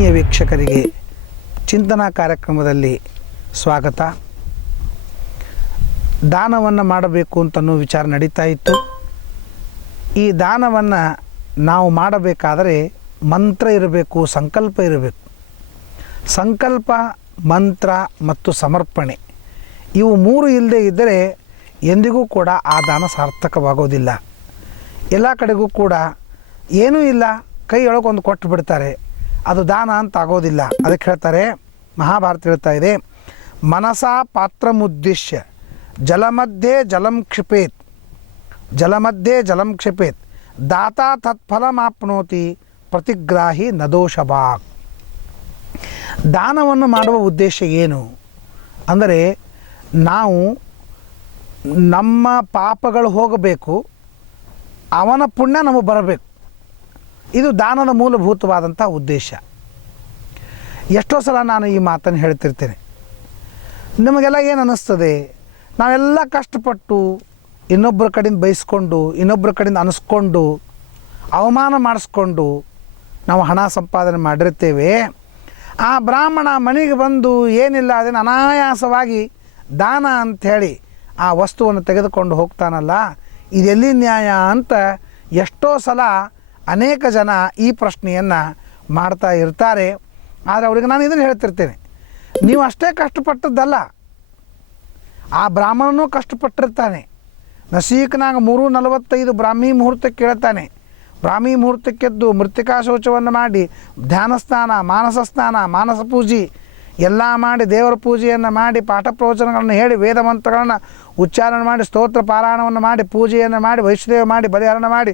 ಆತ್ಮೀಯ ವೀಕ್ಷಕರಿಗೆ ಚಿಂತನಾ ಕಾರ್ಯಕ್ರಮದಲ್ಲಿ ಸ್ವಾಗತ. ದಾನವನ್ನು ಮಾಡಬೇಕು ಅಂತನೂ ವಿಚಾರ ನಡೀತಾ ಇತ್ತು. ಈ ದಾನವನ್ನು ನಾವು ಮಾಡಬೇಕಾದರೆ ಮಂತ್ರ ಇರಬೇಕು, ಸಂಕಲ್ಪ ಇರಬೇಕು. ಸಂಕಲ್ಪ, ಮಂತ್ರ ಮತ್ತು ಸಮರ್ಪಣೆ ಇವು ಮೂರು ಇಲ್ಲದೆ ಇದ್ದರೆ ಎಂದಿಗೂ ಕೂಡ ಆ ದಾನ ಸಾರ್ಥಕವಾಗೋದಿಲ್ಲ. ಎಲ್ಲ ಕಡೆಗೂ ಕೂಡ ಏನೂ ಇಲ್ಲ, ಕೈಯೊಳಗೊಂದು ಕೊಟ್ಟು ಬಿಡ್ತಾರೆ, ಅದು ದಾನ ಅಂತ ಆಗೋದಿಲ್ಲ. ಅದಕ್ಕೆ ಹೇಳ್ತಾರೆ, ಮಹಾಭಾರತ ಹೇಳ್ತಾ ಇದೆ, ಮನಸಾ ಪಾತ್ರಮುದ್ದಿಶ್ಯ ಜಲಮಧ್ಯೆ ಜಲಂ ಕ್ಷಿಪೇತ್, ಜಲಮಧ್ಯೆ ಜಲಂ ಕ್ಷಿಪೇತ್, ದಾತಾ ತತ್ಫಲಮಾಪ್ನೋತಿ ಪ್ರತಿಗ್ರಾಹಿ ನದೋಷಭಾಕ್. ದಾನವನ್ನು ಮಾಡುವ ಉದ್ದೇಶ ಏನು ಅಂದರೆ, ನಾವು ನಮ್ಮ ಪಾಪಗಳು ಹೋಗಬೇಕು, ಅವನ ಪುಣ್ಯ ನಮಗೆ ಬರಬೇಕು. ಇದು ದಾನದ ಮೂಲಭೂತವಾದಂಥ ಉದ್ದೇಶ. ಎಷ್ಟೋ ಸಲ ನಾನು ಈ ಮಾತನ್ನು ಹೇಳ್ತಿರ್ತೇನೆ. ನಿಮಗೆಲ್ಲ ಏನು ಅನ್ನಿಸ್ತದೆ, ನಾವೆಲ್ಲ ಕಷ್ಟಪಟ್ಟು ಇನ್ನೊಬ್ಬರ ಕಡೆಯಿಂದ ಬಯಸ್ಕೊಂಡು, ಇನ್ನೊಬ್ಬರ ಕಡೆಯಿಂದ ಅನಿಸ್ಕೊಂಡು, ಅವಮಾನ ಮಾಡಿಸ್ಕೊಂಡು ನಾವು ಹಣ ಸಂಪಾದನೆ ಮಾಡಿರ್ತೇವೆ. ಆ ಬ್ರಾಹ್ಮಣ ಮನೆಗೆ ಬಂದು ಏನಿಲ್ಲ ಅದನ್ನು ಅನಾಯಾಸವಾಗಿ ದಾನ ಅಂಥೇಳಿ ಆ ವಸ್ತುವನ್ನು ತೆಗೆದುಕೊಂಡು ಹೋಗ್ತಾನಲ್ಲ, ಇದೆಲ್ಲಿ ನ್ಯಾಯ ಅಂತ ಎಷ್ಟೋ ಸಲ ಅನೇಕ ಜನ ಈ ಪ್ರಶ್ನೆಯನ್ನು ಮಾಡ್ತಾ ಇರ್ತಾರೆ. ಆದರೆ ಅವರಿಗೆ ನಾನು ಇದನ್ನು ಹೇಳ್ತಿರ್ತೇನೆ, ನೀವು ಅಷ್ಟೇ ಕಷ್ಟಪಟ್ಟದ್ದಲ್ಲ, ಆ ಬ್ರಾಹ್ಮಣನೂ ಕಷ್ಟಪಟ್ಟಿರ್ತಾನೆ. ನಸೀಕನಾಗ 3:45 ಬ್ರಾಹ್ಮಿ ಮುಹೂರ್ತಕ್ಕೆ ಹೇಳ್ತಾನೆ. ಬ್ರಾಹ್ಮಿ ಮುಹೂರ್ತಕ್ಕೆದ್ದು ಮೃತ್ತಿಕಾ ಶೌಚವನ್ನು ಮಾಡಿ ಧ್ಯಾನ ಸ್ನಾನ, ಮಾನಸ ಸ್ನಾನ, ಮಾನಸ ಪೂಜೆ ಎಲ್ಲ ಮಾಡಿ, ದೇವರ ಪೂಜೆಯನ್ನು ಮಾಡಿ, ಪಾಠ ಪ್ರವಚನಗಳನ್ನು ಹೇಳಿ, ವೇದ ಮಂತ್ರಗಳನ್ನು ಉಚ್ಚಾರಣೆ ಮಾಡಿ, ಸ್ತೋತ್ರ ಪಾರಾಯಣವನ್ನು ಮಾಡಿ, ಪೂಜೆಯನ್ನು ಮಾಡಿ, ವೈಷ್ಣವ ಮಾಡಿ, ಬಲಿಹರಣ ಮಾಡಿ,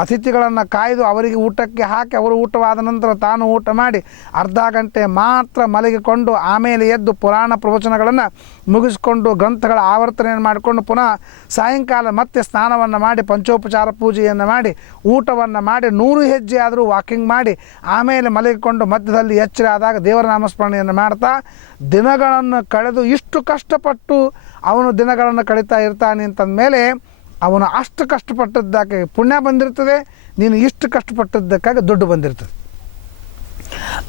ಅತಿಥಿಗಳನ್ನು ಕಾಯ್ದು ಅವರಿಗೆ ಊಟಕ್ಕೆ ಹಾಕಿ, ಅವರು ಊಟವಾದ ನಂತರ ತಾನು ಊಟ ಮಾಡಿ ಅರ್ಧ ಗಂಟೆ ಮಾತ್ರ ಮಲಗಿಕೊಂಡು ಆಮೇಲೆ ಎದ್ದು ಪುರಾಣ ಪ್ರವಚನಗಳನ್ನು ಮುಗಿಸ್ಕೊಂಡು ಗ್ರಂಥಗಳ ಆವರ್ತನೆಯನ್ನು ಮಾಡಿಕೊಂಡು ಪುನಃ ಸಾಯಂಕಾಲ ಮತ್ತೆ ಸ್ನಾನವನ್ನು ಮಾಡಿ, ಪಂಚೋಪಚಾರ ಪೂಜೆಯನ್ನು ಮಾಡಿ, ಊಟವನ್ನು ಮಾಡಿ, 100 ಹೆಜ್ಜೆ ಆದರೂ ವಾಕಿಂಗ್ ಮಾಡಿ ಆಮೇಲೆ ಮಲಗಿಕೊಂಡು ಮಧ್ಯದಲ್ಲಿ ಎಚ್ಚರ ಆದಾಗ ದೇವರ ನಾಮಸ್ಮರಣೆಯನ್ನು ಮಾಡ್ತಾ ದಿನಗಳನ್ನು ಕಳೆದು, ಇಷ್ಟು ಕಷ್ಟಪಟ್ಟು ಅವನು ದಿನಗಳನ್ನು ಕಳೀತಾ ಇರ್ತಾನೆ ಅಂತಂದಮೇಲೆ ಅವನು ಅಷ್ಟು ಕಷ್ಟಪಟ್ಟದ್ದಕ್ಕೆ ಪುಣ್ಯ ಬಂದಿರ್ತದೆ, ನೀನು ಇಷ್ಟು ಕಷ್ಟಪಟ್ಟದ್ದಕ್ಕಾಗಿ ದುಡ್ಡು ಬಂದಿರ್ತದೆ.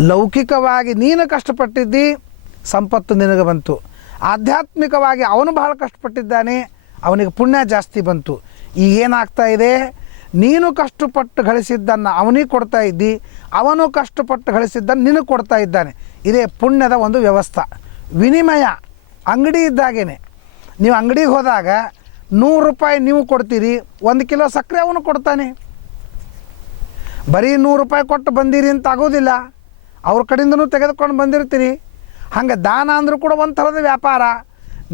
ಲೌಕಿಕವಾಗಿ ನೀನು ಕಷ್ಟಪಟ್ಟಿದ್ದಿ, ಸಂಪತ್ತು ನಿನಗೆ ಬಂತು. ಆಧ್ಯಾತ್ಮಿಕವಾಗಿ ಅವನು ಬಹಳ ಕಷ್ಟಪಟ್ಟಿದ್ದಾನೆ, ಅವನಿಗೆ ಪುಣ್ಯ ಜಾಸ್ತಿ ಬಂತು. ಈಗೇನಾಗ್ತಾ ಇದೆ, ನೀನು ಕಷ್ಟಪಟ್ಟು ಗಳಿಸಿದ್ದನ್ನು ಅವನಿಗೆ ಕೊಡ್ತಾ ಇದ್ದಿ, ಅವನು ಕಷ್ಟಪಟ್ಟು ಗಳಿಸಿದ್ದನ್ನು ನಿನಗೆ ಕೊಡ್ತಾ ಇದ್ದಾನೆ. ಇದೇ ಪುಣ್ಯದ ಒಂದು ವ್ಯವಸ್ಥೆ, ವಿನಿಮಯ. ಅಂಗಡಿ ಇದ್ದಾಗೇನೆ, ನೀವು ಅಂಗಡಿಗೆ ಹೋದಾಗ 100 ರೂಪಾಯಿ ನೀವು ಕೊಡ್ತೀರಿ, 1 ಕಿಲೋ ಸಕ್ಕರೆ ಅವನು ಕೊಡ್ತಾನೆ. ಬರೀ 100 ರೂಪಾಯಿ ಕೊಟ್ಟು ಬಂದಿರಿ ಅಂತ ಆಗೋದಿಲ್ಲ, ಅವ್ರ ಕಡೆಯಿಂದನೂ ತೆಗೆದುಕೊಂಡು ಬಂದಿರ್ತೀರಿ. ಹಾಗೆ ದಾನ ಅಂದರೂ ಕೂಡ ಒಂದು ಥರದ ವ್ಯಾಪಾರ.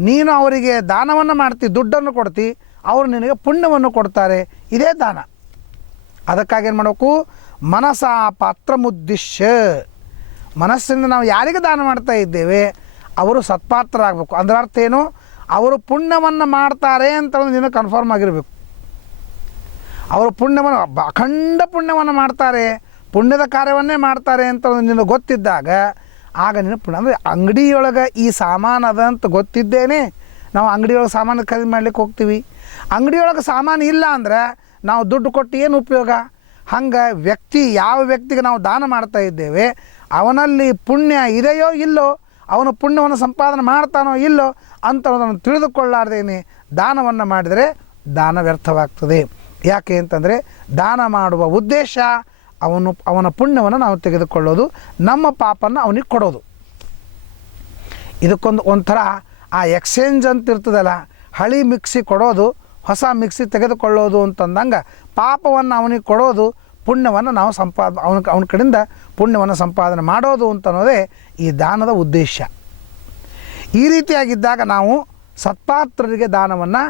ನೀನು ಅವರಿಗೆ ದಾನವನ್ನು ಮಾಡ್ತಿ, ದುಡ್ಡನ್ನು ಕೊಡ್ತಿ, ಅವರು ನಿನಗೆ ಪುಣ್ಯವನ್ನು ಕೊಡ್ತಾರೆ. ಇದೇ ದಾನ. ಅದಕ್ಕಾಗಿ ಏನು ಮಾಡಬೇಕು, ಮನಸ ಪಾತ್ರಮುದ್ದಿಶ್ಯ, ಮನಸ್ಸಿಂದ ನಾವು ಯಾರಿಗೆ ದಾನ ಮಾಡ್ತಾ ಇದ್ದೇವೆ ಅವರು ಸತ್ಪಾತ್ರರಾಗಬೇಕು. ಅದರ ಅರ್ಥ ಏನು, ಅವರು ಪುಣ್ಯವನ್ನು ಮಾಡ್ತಾರೆ ಅಂತ ನಿನಗೆ ಕನ್ಫರ್ಮ್ ಆಗಿರಬೇಕು. ಅವರು ಪುಣ್ಯವನ್ನು, ಅಖಂಡ ಪುಣ್ಯವನ್ನು ಮಾಡ್ತಾರೆ, ಪುಣ್ಯದ ಕಾರ್ಯವನ್ನೇ ಮಾಡ್ತಾರೆ ಅಂತ ನಿನಗೆ ಗೊತ್ತಿದ್ದಾಗ ಆಗ ನಿನ್ನ ಪುಣ್ಯ. ಅಂದರೆ ಅಂಗಡಿಯೊಳಗೆ ಈ ಸಾಮಾನು ಅದ ಅಂತ ಗೊತ್ತಿದ್ದೇನೆ ನಾವು ಅಂಗಡಿಯೊಳಗೆ ಸಾಮಾನು ಖರೀದಿ ಮಾಡ್ಲಿಕ್ಕೆ ಹೋಗ್ತೀವಿ. ಅಂಗಡಿಯೊಳಗೆ ಸಾಮಾನು ಇಲ್ಲ ಅಂದರೆ ನಾವು ದುಡ್ಡು ಕೊಟ್ಟು ಏನು ಉಪಯೋಗ? ಹಂಗೆ ವ್ಯಕ್ತಿ, ಯಾವ ವ್ಯಕ್ತಿಗೆ ನಾವು ದಾನ ಮಾಡ್ತಾ ಇದ್ದೇವೆ ಅವನಲ್ಲಿ ಪುಣ್ಯ ಇದೆಯೋ ಇಲ್ಲೋ, ಅವನು ಪುಣ್ಯವನ್ನು ಸಂಪಾದನೆ ಮಾಡ್ತಾನೋ ಇಲ್ಲೋ ಅಂಥದನ್ನು ತಿಳಿದುಕೊಳ್ಳಾರ್ದೇನೆ ದಾನವನ್ನು ಮಾಡಿದರೆ ದಾನ ವ್ಯರ್ಥವಾಗ್ತದೆ. ಯಾಕೆ ಅಂತಂದರೆ ದಾನ ಮಾಡುವ ಉದ್ದೇಶ ಅವನ ಪುಣ್ಯವನ್ನು ನಾವು ತೆಗೆದುಕೊಳ್ಳೋದು, ನಮ್ಮ ಪಾಪನ್ನು ಅವನಿಗೆ ಕೊಡೋದು. ಇದಕ್ಕೊಂದು ಒಂಥರ ಆ ಎಕ್ಸ್ಚೇಂಜ್ ಅಂತ ಇರ್ತದಲ್ಲ, ಹಳಿ ಮಿಕ್ಸಿ ಕೊಡೋದು, ಹೊಸ ಮಿಕ್ಸಿ ತೆಗೆದುಕೊಳ್ಳೋದು ಅಂತಂದಂಗೆ ಪಾಪವನ್ನು ಅವನಿಗೆ ಕೊಡೋದು, ಪುಣ್ಯವನ್ನು ನಾವು ಅವನ ಕಡೆಯಿಂದ ಪುಣ್ಯವನ್ನು ಸಂಪಾದನೆ ಮಾಡೋದು ಅಂತ ಅನ್ನೋದೇ ಈ ದಾನದ ಉದ್ದೇಶ. ಈ ರೀತಿಯಾಗಿದ್ದಾಗ ನಾವು ಸತ್ಪಾತ್ರರಿಗೆ ದಾನವನ್ನು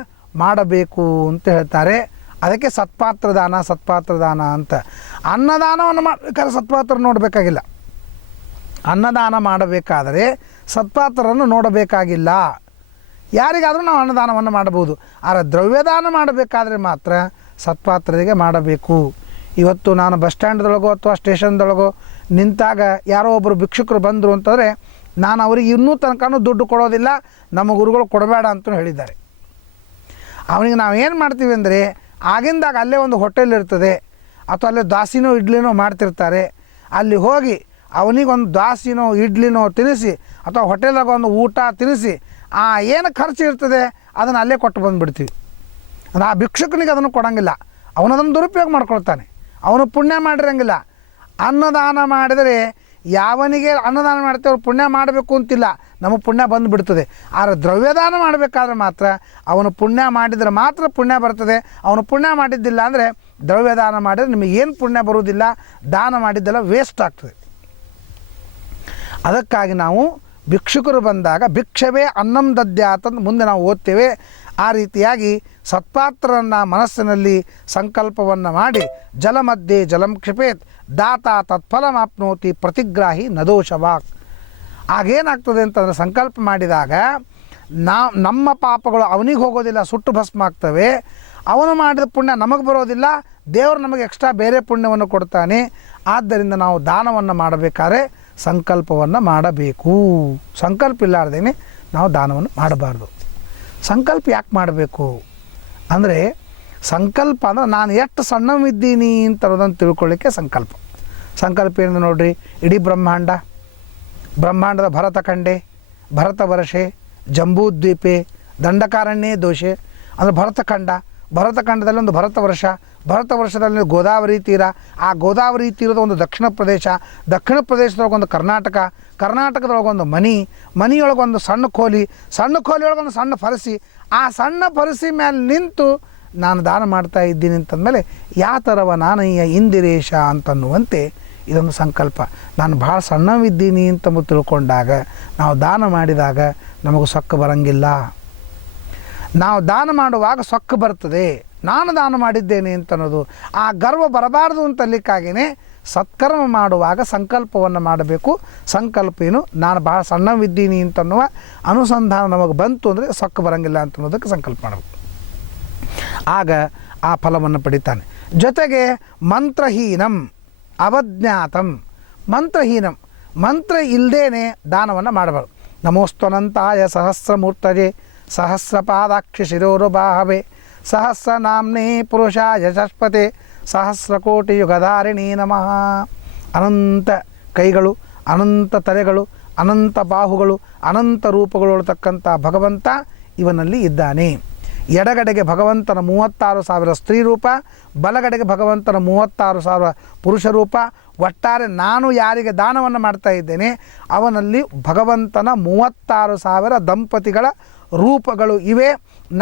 ಮಾಡಬೇಕು ಅಂತ ಹೇಳ್ತಾರೆ. ಅದಕ್ಕೆ ಸತ್ಪಾತ್ರ ದಾನ ಅಂತ. ಅನ್ನದಾನವನ್ನು ಮಾಡಬೇಕಾದ್ರೆ ಸತ್ಪಾತ್ರ ನೋಡಬೇಕಾಗಿಲ್ಲ. ಅನ್ನದಾನ ಮಾಡಬೇಕಾದರೆ ಸತ್ಪಾತ್ರರನ್ನು ನೋಡಬೇಕಾಗಿಲ್ಲ. ಯಾರಿಗಾದರೂ ನಾವು ಅನ್ನದಾನವನ್ನು ಮಾಡಬಹುದು. ಆದರೆ ದ್ರವ್ಯದಾನ ಮಾಡಬೇಕಾದ್ರೆ ಮಾತ್ರ ಸತ್ಪಾತ್ರರಿಗೆ ಮಾಡಬೇಕು. ಇವತ್ತು ನಾನು ಬಸ್ ಸ್ಟ್ಯಾಂಡ್ದೊಳಗೋ ಅಥವಾ ಸ್ಟೇಷನ್ದೊಳಗೋ ನಿಂತಾಗ ಯಾರೋ ಒಬ್ಬರು ಭಿಕ್ಷುಕರು ಬಂದರು ಅಂತಂದರೆ ನಾನು ಅವರಿಗೆ ಇನ್ನೂ ತನಕನೂ ದುಡ್ಡು ಕೊಡೋದಿಲ್ಲ, ನಮ್ಮ ಗುರುಗಳು ಕೊಡಬೇಡ ಅಂತ ಹೇಳಿದ್ದಾರೆ. ಅವನಿಗೆ ನಾವು ಏನು ಮಾಡ್ತೀವಿ ಅಂದರೆ, ಆಗಿಂದಾಗ ಅಲ್ಲೇ ಒಂದು ಹೋಟೆಲ್ ಇರ್ತದೆ ಅಥವಾ ಅಲ್ಲೇ ದಾಸಿನೋ ಇಡ್ಲಿನೋ ಮಾಡ್ತಿರ್ತಾರೆ, ಅಲ್ಲಿ ಹೋಗಿ ಅವನಿಗೊಂದು ದಾಸಿನೋ ಇಡ್ಲಿನೋ ತಿನ್ನಿಸಿ ಅಥವಾ ಹೋಟೆಲ್ದಾಗ ಒಂದು ಊಟ ತಿನ್ನಿಸಿ ಏನು ಖರ್ಚು ಇರ್ತದೆ ಅದನ್ನು ಅಲ್ಲೇ ಕೊಟ್ಟು ಬಂದುಬಿಡ್ತೀವಿ. ಅಂದರೆ ಆ ಭಿಕ್ಷುಕನಿಗೆ ಅದನ್ನು ಕೊಡೋಂಗಿಲ್ಲ, ಅವನದನ್ನು ದುರುಪಯೋಗ ಮಾಡ್ಕೊಳ್ತಾನೆ, ಅವನು ಪುಣ್ಯ ಮಾಡಿರಂಗಿಲ್ಲ. ಅನ್ನದಾನ ಮಾಡಿದರೆ ಯಾವನಿಗೆ ಅನ್ನದಾನ ಮಾಡ್ತೇವೆ ಅವ್ರು ಪುಣ್ಯ ಮಾಡಬೇಕು ಅಂತಿಲ್ಲ, ನಮಗೆ ಪುಣ್ಯ ಬಂದುಬಿಡ್ತದೆ. ಆದರೆ ದ್ರವ್ಯದಾನ ಮಾಡಬೇಕಾದ್ರೆ ಮಾತ್ರ ಅವನು ಪುಣ್ಯ ಮಾಡಿದರೆ ಮಾತ್ರ ಪುಣ್ಯ ಬರ್ತದೆ. ಅವನು ಪುಣ್ಯ ಮಾಡಿದ್ದಿಲ್ಲ ಅಂದರೆ ದ್ರವ್ಯದಾನ ಮಾಡಿದರೆ ನಿಮಗೇನು ಪುಣ್ಯ ಬರುವುದಿಲ್ಲ, ದಾನ ಮಾಡಿದ್ದೆಲ್ಲ ವೇಸ್ಟ್ ಆಗ್ತದೆ. ಅದಕ್ಕಾಗಿ ನಾವು ಭಿಕ್ಷುಕರು ಬಂದಾಗ ಭಿಕ್ಷವೇ ಅನ್ನಂ ದದ್ಯಾತಂದು ಮುಂದೆ ನಾವು ಓದ್ತೇವೆ. ಆ ರೀತಿಯಾಗಿ ಸತ್ಪಾತ್ರರನ್ನು ಮನಸ್ಸಿನಲ್ಲಿ ಸಂಕಲ್ಪವನ್ನು ಮಾಡಿ ಜಲಮಧ್ಯೆ ಜಲಂ ಕ್ಷಿಪೇತ್ ದಾತ ತತ್ಫಲಮಾಪ್ನೋತಿ ಪ್ರತಿಗ್ರಾಹಿ ನದೋಷವಾಕ್. ಆಗೇನಾಗ್ತದೆ ಅಂತಂದರೆ ಸಂಕಲ್ಪ ಮಾಡಿದಾಗ ನಮ್ಮ ಪಾಪಗಳು ಅವನಿಗೆ ಹೋಗೋದಿಲ್ಲ, ಸುಟ್ಟು ಭಸ್ಮ ಆಗ್ತವೆ. ಅವನು ಮಾಡಿದ ಪುಣ್ಯ ನಮಗೆ ಬರೋದಿಲ್ಲ, ದೇವರು ನಮಗೆ ಎಕ್ಸ್ಟ್ರಾ ಬೇರೆ ಪುಣ್ಯವನ್ನು ಕೊಡ್ತಾನೆ. ಆದ್ದರಿಂದ ನಾವು ದಾನವನ್ನು ಮಾಡಬೇಕಾದ್ರೆ ಸಂಕಲ್ಪವನ್ನು ಮಾಡಬೇಕು. ಸಂಕಲ್ಪ ಇಲ್ಲಾರ್ದೇನೆ ನಾವು ದಾನವನ್ನು ಮಾಡಬಾರ್ದು. ಸಂಕಲ್ಪ ಯಾಕೆ ಮಾಡಬೇಕು ಅಂದರೆ, ಸಂಕಲ್ಪ ಅಂದರೆ ನಾನು ಎಷ್ಟು ಸಣ್ಣವಿದ್ದೀನಿ ಅಂತ ಅನ್ನೋದನ್ನು ತಿಳ್ಕೊಳ್ಳಿಕ್ಕೆ ಸಂಕಲ್ಪ. ಸಂಕಲ್ಪ ಏನು ನೋಡ್ರಿ, ಇಡೀ ಬ್ರಹ್ಮಾಂಡದ ಭರತಖಂಡೆ, ಭರತವರ್ಷೆ, ಜಂಬೂದ್ವೀಪೆ, ದಂಡಕಾರಣ್ಯೇ ದೋಷೆ ಅಂದರೆ ಭರತಖಂಡದಲ್ಲಿ ಒಂದು ಭರತವರ್ಷದಲ್ಲಿ ಗೋದಾವರಿ ತೀರ, ಆ ಗೋದಾವರಿ ತೀರದ ಒಂದು ದಕ್ಷಿಣ ಪ್ರದೇಶದೊಳಗೊಂದು ಕರ್ನಾಟಕದೊಳಗೊಂದು ಮನಿಯೊಳಗೊಂದು ಸಣ್ಣ ಕೋಲಿಯೊಳಗೊಂದು ಸಣ್ಣ ಫರಸಿ, ಆ ಸಣ್ಣ ಫರಸಿ ಮೇಲೆ ನಿಂತು ನಾನು ದಾನ ಮಾಡ್ತಾ ಇದ್ದೀನಿ ಅಂತಂದಮೇಲೆ ಯಾತರವ ನಾನಯ್ಯ ಇಂದಿರೇಶ ಅಂತನ್ನುವಂತೆ ಇದೊಂದು ಸಂಕಲ್ಪ. ನಾನು ಭಾಳ ಸಣ್ಣವಿದ್ದೀನಿ ಅಂತ ತಿಳ್ಕೊಂಡಾಗ ನಾವು ದಾನ ಮಾಡಿದಾಗ ನಮಗೆ ಸೊಕ್ಕ ಬರಂಗಿಲ್ಲ. ನಾವು ದಾನ ಮಾಡುವಾಗ ಸೊಕ್ಕ ಬರ್ತದೆ, ನಾನು ದಾನ ಮಾಡಿದ್ದೇನೆ ಅಂತನ್ನೋದು ಆ ಗರ್ವ ಬರಬಾರ್ದು ಅಂತಲಿಕ್ಕಾಗಿಯೇ ಸತ್ಕರ್ಮ ಮಾಡುವಾಗ ಸಂಕಲ್ಪವನ್ನು ಮಾಡಬೇಕು. ಸಂಕಲ್ಪ ಏನು, ನಾನು ಭಾಳ ಸಣ್ಣವಿದ್ದೀನಿ ಅಂತನ್ನುವ ಅನುಸಂಧಾನ ನಮಗೆ ಬಂತು ಅಂದರೆ ಸೊಕ್ಕ ಬರಂಗಿಲ್ಲ ಅಂತನ್ನೋದಕ್ಕೆ ಸಂಕಲ್ಪ ಮಾಡಬೇಕು. ಆಗ ಆ ಫಲವನ್ನು ಪಡಿತಾನೆ. ಜೊತೆಗೆ ಮಂತ್ರಹೀನಂ ಅವಜ್ಞಾತಂ, ಮಂತ್ರ ಇಲ್ಲದೇನೆ ದಾನವನ್ನು ಮಾಡಬಾರ್ದು. ನಮೋಸ್ತನಂತಾಯ ಸಹಸ್ರಮೂರ್ತಜೆ ಸಹಸ್ರಪಾದಾಕ್ಷಿ ಶಿರೋರುಬಾಹವೆ ಸಹಸ್ರನಾಮ್ನೇ ಪುರುಷಾಯ ಶಶ್ಪತೆ ಸಹಸ್ರಕೋಟಿ ಯುಗಧಾರಿಣೀ ನಮಃ. ಅನಂತ ಕೈಗಳು, ಅನಂತ ತಲೆಗಳು, ಅನಂತ ಬಾಹುಗಳು, ಅನಂತ ರೂಪಗಳಿರತಕ್ಕಂಥ ಭಗವಂತ ಇವನಲ್ಲಿ ಇದ್ದಾನೆ. ಎಡಗಡೆಗೆ ಭಗವಂತನ 36,000 ಸ್ತ್ರೀ ರೂಪ, ಬಲಗಡೆಗೆ ಭಗವಂತನ 36,000 ಪುರುಷ ರೂಪ. ಒಟ್ಟಾರೆ ನಾನು ಯಾರಿಗೆ ದಾನವನ್ನು ಮಾಡ್ತಾ ಇದ್ದೇನೆ ಅವನಲ್ಲಿ ಭಗವಂತನ 36,000 ದಂಪತಿಗಳ ರೂಪಗಳು ಇವೆ.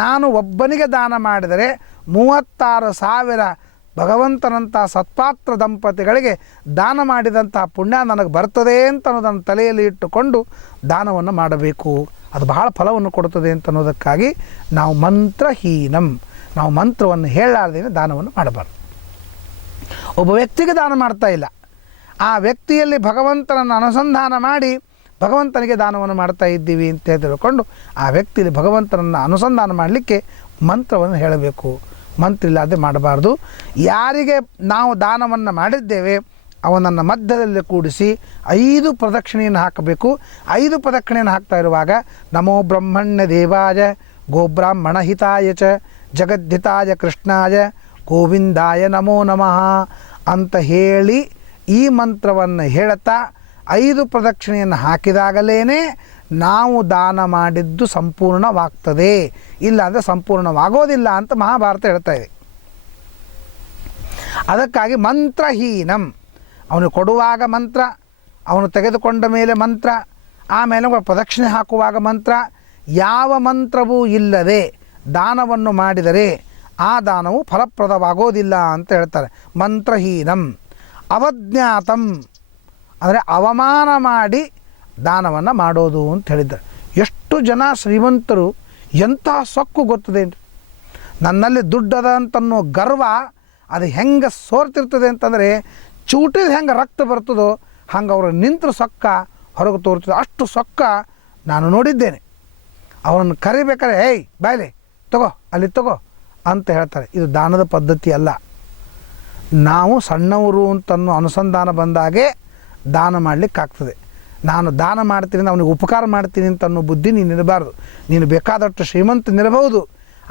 ನಾನು ಒಬ್ಬನಿಗೆ ದಾನ ಮಾಡಿದರೆ 36,000 ಭಗವಂತನಂಥ ಸತ್ಪಾತ್ರ ದಂಪತಿಗಳಿಗೆ ದಾನ ಮಾಡಿದಂತಹ ಪುಣ್ಯ ನನಗೆ ಬರ್ತದೆ ಅಂತ ಅನ್ನೋದನ್ನು ತಲೆಯಲ್ಲಿ ಇಟ್ಟುಕೊಂಡು ದಾನವನ್ನು ಮಾಡಬೇಕು. ಅದು ಬಹಳ ಫಲವನ್ನು ಕೊಡುತ್ತದೆ ಅಂತ ಅನ್ನೋದಕ್ಕಾಗಿ ನಾವು ಮಂತ್ರಹೀನಂ, ನಾವು ಮಂತ್ರವನ್ನು ಹೇಳಲಾರ್ದೇನೆ ದಾನವನ್ನು ಮಾಡಬಾರ್ದು. ಒಬ್ಬ ವ್ಯಕ್ತಿಗೆ ದಾನ ಮಾಡ್ತಾ ಇಲ್ಲ, ಆ ವ್ಯಕ್ತಿಯಲ್ಲಿ ಭಗವಂತನನ್ನು ಅನುಸಂಧಾನ ಮಾಡಿ ಭಗವಂತನಿಗೆ ದಾನವನ್ನು ಮಾಡ್ತಾ ಇದ್ದೀವಿ ಅಂತ ತಿಳ್ಕೊಂಡು ಆ ವ್ಯಕ್ತಿಯಲ್ಲಿ ಭಗವಂತನನ್ನು ಅನುಸಂಧಾನ ಮಾಡಲಿಕ್ಕೆ ಮಂತ್ರವನ್ನು ಹೇಳಬೇಕು. ಮಂತ್ರ ಇಲ್ಲದೆ ಮಾಡಬಾರ್ದು. ಯಾರಿಗೆ ನಾವು ದಾನವನ್ನು ಮಾಡಿದ್ದೇವೆ ಅವನನ್ನು ಮಧ್ಯದಲ್ಲಿ ಕೂಡಿಸಿ 5 ಪ್ರದಕ್ಷಿಣೆಯನ್ನು ಹಾಕಬೇಕು. 5 ಪ್ರದಕ್ಷಿಣೆಯನ್ನು ಹಾಕ್ತಾ ಇರುವಾಗ ನಮೋ ಬ್ರಹ್ಮಣ್ಯ ದೇವಾಯ ಗೋಬ್ರಾಹ್ಮಣ ಹಿತಾಯ ಚ ಜಗದ್ಧಿತಾಯ ಕೃಷ್ಣಾಯ ಗೋವಿಂದಾಯ ನಮೋ ನಮಃ ಅಂತ ಹೇಳಿ ಈ ಮಂತ್ರವನ್ನು ಹೇಳುತ್ತಾ 5 ಪ್ರದಕ್ಷಿಣೆಯನ್ನು ಹಾಕಿದಾಗಲೇ ನಾವು ದಾನ ಮಾಡಿದ್ದು ಸಂಪೂರ್ಣವಾಗ್ತದೆ. ಇಲ್ಲ ಅಂದರೆ ಸಂಪೂರ್ಣವಾಗೋದಿಲ್ಲ ಅಂತ ಮಹಾಭಾರತ ಹೇಳ್ತಾ ಇದೆ. ಅದಕ್ಕಾಗಿ ಮಂತ್ರಹೀನಂ, ಅವನು ಕೊಡುವಾಗ ಮಂತ್ರ, ಅವನು ತೆಗೆದುಕೊಂಡ ಮೇಲೆ ಮಂತ್ರ, ಆಮೇಲೆ ಪ್ರದಕ್ಷಿಣೆ ಹಾಕುವಾಗ ಮಂತ್ರ, ಯಾವ ಮಂತ್ರವೂ ಇಲ್ಲದೆ ದಾನವನ್ನು ಮಾಡಿದರೆ ಆ ದಾನವು ಫಲಪ್ರದವಾಗೋದಿಲ್ಲ ಅಂತ ಹೇಳ್ತಾರೆ. ಮಂತ್ರಹೀನಂ ಅವಜ್ಞಾತಂ ಅಂದರೆ ಅವಮಾನ ಮಾಡಿ ದಾನವನ್ನು ಮಾಡೋದು ಅಂತ ಹೇಳಿದ್ದಾರೆ. ಎಷ್ಟು ಜನ ಶ್ರೀಮಂತರು ಎಂತಹ ಸೊಕ್ಕು ಗೊತ್ತದೆ, ನನ್ನಲ್ಲಿ ದುಡ್ಡದ ಅಂತನ್ನೋ ಗರ್ವ ಅದು ಹೆಂಗೆ ಸೋರ್ತಿರ್ತದೆ ಅಂತಂದರೆ ಚೂಟಿದ ಹೆಂಗೆ ರಕ್ತ ಬರ್ತದೋ ಹಂಗೆ ಅವರು ನಿಂತರ ಸೊಕ್ಕ ಹೊರಗೆ ತೋರ್ತದೆ. ಅಷ್ಟು ಸೊಕ್ಕ ನಾನು ನೋಡಿದ್ದೇನೆ. ಅವರನ್ನು ಕರಿಬೇಕಾದ್ರೆ ಏಯ್ ಬಾಯ್ಲೆ ತಗೋ ಅಲ್ಲಿ ತಗೋ ಅಂತ ಹೇಳ್ತಾರೆ. ಇದು ದಾನದ ಪದ್ಧತಿ ಅಲ್ಲ. ನಾವು ಸಣ್ಣವರು ಅಂತನ್ನೋ ಅನುಸಂಧಾನ ಬಂದಾಗೆ ದಾನ ಮಾಡಲಿಕ್ಕಾಗ್ತದೆ. ನಾನು ದಾನ ಮಾಡ್ತೀನಿ, ಅವನಿಗೆ ಉಪಕಾರ ಮಾಡ್ತೀನಿ ಅಂತ ಅನ್ನೋ ಬುದ್ಧಿ ನೀನು ಇರಬಾರ್ದು. ನೀನು ಬೇಕಾದಷ್ಟು ಶ್ರೀಮಂತನಿರಬಹುದು,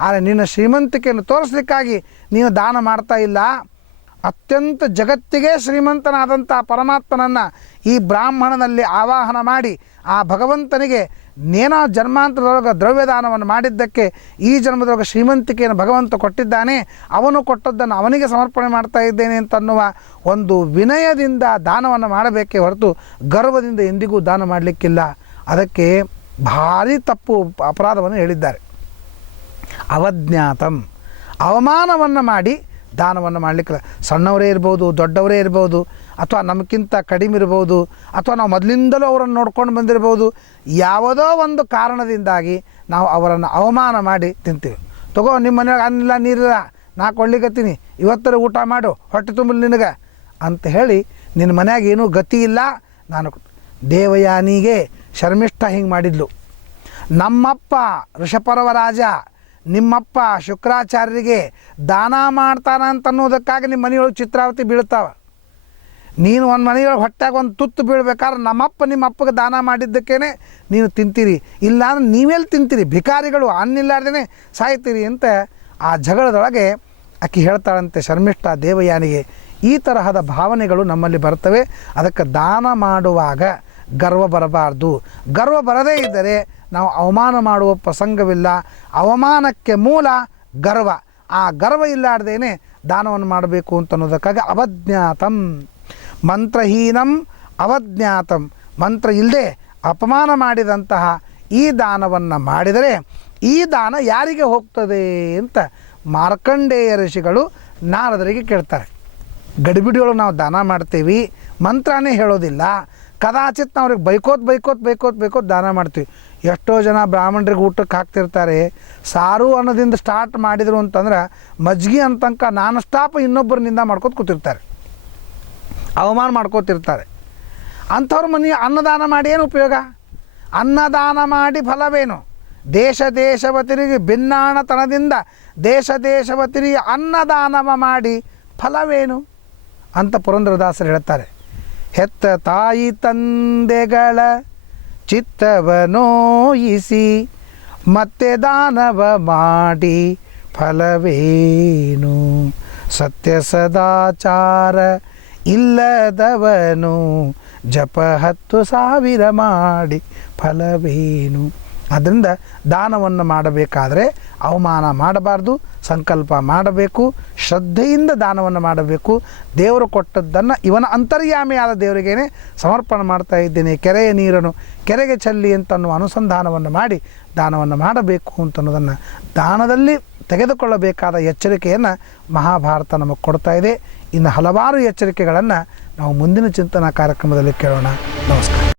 ಆದರೆ ನಿನ್ನ ಶ್ರೀಮಂತಿಕೆಯನ್ನು ತೋರಿಸ್ಲಿಕ್ಕಾಗಿ ನೀನು ದಾನ ಮಾಡ್ತಾ ಇಲ್ಲ. ಅತ್ಯಂತ ಜಗತ್ತಿಗೆ ಶ್ರೀಮಂತನಾದಂಥ ಪರಮಾತ್ಮನನ್ನು ಈ ಬ್ರಾಹ್ಮಣನಲ್ಲಿ ಆವಾಹನ ಮಾಡಿ ಆ ಭಗವಂತನಿಗೆ ನೇನೋ ಜನ್ಮಾಂತರದೊಳಗೆ ದ್ರವ್ಯದಾನವನ್ನು ಮಾಡಿದ್ದಕ್ಕೆ ಈ ಜನ್ಮದೊಳಗೆ ಶ್ರೀಮಂತಿಕೆಯನ್ನು ಭಗವಂತ ಕೊಟ್ಟಿದ್ದಾನೆ, ಅವನು ಕೊಟ್ಟದ್ದನ್ನು ಅವನಿಗೆ ಸಮರ್ಪಣೆ ಮಾಡ್ತಾ ಇದ್ದೇನೆ ಅಂತನ್ನುವ ಒಂದು ವಿನಯದಿಂದ ದಾನವನ್ನು ಮಾಡಬೇಕೇ ಹೊರತು ಗರ್ವದಿಂದ ಎಂದಿಗೂ ದಾನ ಮಾಡಲಿಕ್ಕಿಲ್ಲ. ಅದಕ್ಕೆ ಭಾರಿ ತಪ್ಪು ಅಪರಾಧವನ್ನು ಹೇಳಿದ್ದಾರೆ. ಅವಜ್ಞಾತಂ, ಅವಮಾನವನ್ನು ಮಾಡಿ ದಾನವನ್ನು ಮಾಡಲಿಕ್ಕಿಲ್ಲ. ಸಣ್ಣವರೇ ಇರ್ಬೋದು, ದೊಡ್ಡವರೇ ಇರ್ಬೋದು, ಅಥವಾ ನಮಗಿಂತ ಕಡಿಮೆ ಇರ್ಬೋದು, ಅಥವಾ ನಾವು ಮೊದಲಿಂದಲೂ ಅವರನ್ನು ನೋಡ್ಕೊಂಡು ಬಂದಿರ್ಬೋದು. ಯಾವುದೋ ಒಂದು ಕಾರಣದಿಂದಾಗಿ ನಾವು ಅವರನ್ನು ಅವಮಾನ ಮಾಡಿ ತಿಂತೀವಿ. ತಗೋ ನಿಮ್ಮ ಮನೆಯೊಳಗೆ ಅನ್ನಿಲ್ಲ ನೀರಿಲ್ಲ, ನಾ ಕೊಳ್ಳಿಗತ್ತೀನಿ, ಇವತ್ತರ ಊಟ ಮಾಡು, ಹೊಟ್ಟೆ ತುಂಬಲಿ ನಿನಗೆ ಅಂತ ಹೇಳಿ ನಿನ್ನ ಮನೆಯಾಗ ಏನೂ ಗತಿ ಇಲ್ಲ. ನಾನು ದೇವಯಾನಿಗೆ ಶರ್ಮಿಷ್ಠ ಹಿಂಗೆ ಮಾಡಿದ್ಲು. ನಮ್ಮಪ್ಪ ಋಷಪರ್ವರಾಜ ನಿಮ್ಮಪ್ಪ ಶುಕ್ರಾಚಾರ್ಯರಿಗೆ ದಾನ ಮಾಡ್ತಾನ ಅಂತನ್ನೋದಕ್ಕಾಗಿ ನಿಮ್ಮ ಮನೆಯೊಳಗೆ ಚಿತ್ರಾವತಿ ಬೀಳ್ತಾವೆ. ನೀನು ಒಂದು ಮನೆಯೊಳಗೆ ಹೊಟ್ಟಾಗ ಒಂದು ತುತ್ತು ಬೀಳ್ಬೇಕಾದ್ರೆ ನಮ್ಮಪ್ಪ ನಿಮ್ಮ ಅಪ್ಪಗೆ ದಾನ ಮಾಡಿದ್ದಕ್ಕೇ ನೀನು ತಿಂತೀರಿ, ಇಲ್ಲ ಅಂದ್ರೆ ನೀವೆಲ್ಲಿ ತಿಂತೀರಿ, ಭಿಕಾರಿಗಳು ಅನ್ನಿಲ್ಲಾರ್ದೇ ಸಾಯ್ತೀರಿ ಅಂತ ಆ ಜಗಳದೊಳಗೆ ಆಕೆ ಹೇಳ್ತಾಳಂತೆ ಶರ್ಮಿಷ್ಠ ದೇವಯಾನಿಗೆ. ಈ ತರಹದ ಭಾವನೆಗಳು ನಮ್ಮಲ್ಲಿ ಬರ್ತವೆ. ಅದಕ್ಕೆ ದಾನ ಮಾಡುವಾಗ ಗರ್ವ ಬರಬಾರ್ದು. ಗರ್ವ ಬರದೇ ಇದ್ದರೆ ನಾವು ಅವಮಾನ ಮಾಡುವ ಪ್ರಸಂಗವಿಲ್ಲ. ಅವಮಾನಕ್ಕೆ ಮೂಲ ಗರ್ವ. ಆ ಗರ್ವ ಇಲ್ಲಾರ್ದೇನೆ ದಾನವನ್ನು ಮಾಡಬೇಕು ಅಂತ ಅನ್ನೋದಕ್ಕಾಗಿ ಅವಜ್ಞಾತಂ, ಮಂತ್ರಹೀನಂ ಅವಜ್ಞಾತಂ, ಮಂತ್ರ ಇಲ್ಲದೆ ಅಪಮಾನ ಮಾಡಿದಂತಹ ಈ ದಾನವನ್ನು ಮಾಡಿದರೆ ಈ ದಾನ ಯಾರಿಗೆ ಹೋಗ್ತದೆ ಅಂತ ಮಾರ್ಕಂಡೇಯ ಋಷಿಗಳು ನಾರದರಿಗೆ ಕೇಳ್ತಾರೆ. ಗಡಿಬಿಡಿಯೊಳಗೆ ನಾವು ದಾನ ಮಾಡ್ತೀವಿ, ಮಂತ್ರನೇ ಹೇಳೋದಿಲ್ಲ. ಕದಾಚಿತ್ ನಾವು ಅವ್ರಿಗೆ ಬೈಕೋತ್ ದಾನ ಮಾಡ್ತೀವಿ. ಎಷ್ಟೋ ಜನ ಬ್ರಾಹ್ಮಣರಿಗೆ ಊಟಕ್ಕೆ ಹಾಕ್ತಿರ್ತಾರೆ, ಸಾರು ಅನ್ನೋದಿಂದ ಸ್ಟಾರ್ಟ್ ಮಾಡಿದರು ಅಂತಂದ್ರೆ ಮಜ್ಜಿಗೆ ಅಂತಂಕ ನಾನ್ ಸ್ಟಾಪ್ ಇನ್ನೊಬ್ಬರನಿಂದ ಮಾಡ್ಕೋತ ಕೂತಿರ್ತಾರೆ, ಅವಮಾನ ಮಾಡ್ಕೋತಿರ್ತಾರೆ. ಅಂಥವ್ರ ಮನೆ ಅನ್ನದಾನ ಮಾಡಿ ಏನು ಉಪಯೋಗ? ಅನ್ನದಾನ ಮಾಡಿ ಫಲವೇನು? ದೇಶವ ತಿರುಗಿ ಭಿನ್ನಾಣತನದಿಂದ ದೇಶವ ತಿರುಗಿ ಅನ್ನದಾನವ ಮಾಡಿ ಫಲವೇನು ಅಂತ ಪುರಂದರದಾಸರು ಹೇಳ್ತಾರೆ. ಹೆತ್ತ ತಾಯಿ ತಂದೆಗಳ ಚಿತ್ತವನೋಯಿಸಿ ಮತ್ತೆ ದಾನವ ಮಾಡಿ ಫಲವೇನು? ಸತ್ಯ ಸದಾಚಾರ ಇಲ್ಲದವನು ಜಪ 10,000 ಮಾಡಿ ಫಲವೇನು? ಅದರಿಂದ ದಾನವನ್ನು ಮಾಡಬೇಕಾದ್ರೆ ಅವಮಾನ ಮಾಡಬಾರ್ದು, ಸಂಕಲ್ಪ ಮಾಡಬೇಕು, ಶ್ರದ್ಧೆಯಿಂದ ದಾನವನ್ನು ಮಾಡಬೇಕು. ದೇವರು ಕೊಟ್ಟದ್ದನ್ನು ಇವನ ಅಂತರ್ಯಾಮಿಯಾದ ದೇವರಿಗೇನೆ ಸಮರ್ಪಣೆ ಮಾಡ್ತಾ ಇದ್ದೇನೆ, ಕೆರೆಯ ನೀರನ್ನು ಕೆರೆಗೆ ಚೆಲ್ಲಿ ಅಂತನ್ನುವ ಅನುಸಂಧಾನವನ್ನು ಮಾಡಿ ದಾನವನ್ನು ಮಾಡಬೇಕು ಅಂತನ್ನೋದನ್ನು ದಾನದಲ್ಲಿ ತೆಗೆದುಕೊಳ್ಳಬೇಕಾದ ಎಚ್ಚರಿಕೆಯನ್ನು ಮಹಾಭಾರತ ನಮಗೆ ಕೊಡ್ತಾ ಇದೆ. ಇನ್ನು ಹಲವಾರು ಎಚ್ಚರಿಕೆಗಳನ್ನು ನಾವು ಮುಂದಿನ ಚಿಂತನಾ ಕಾರ್ಯಕ್ರಮದಲ್ಲಿ ಕೇಳೋಣ. ನಮಸ್ಕಾರ.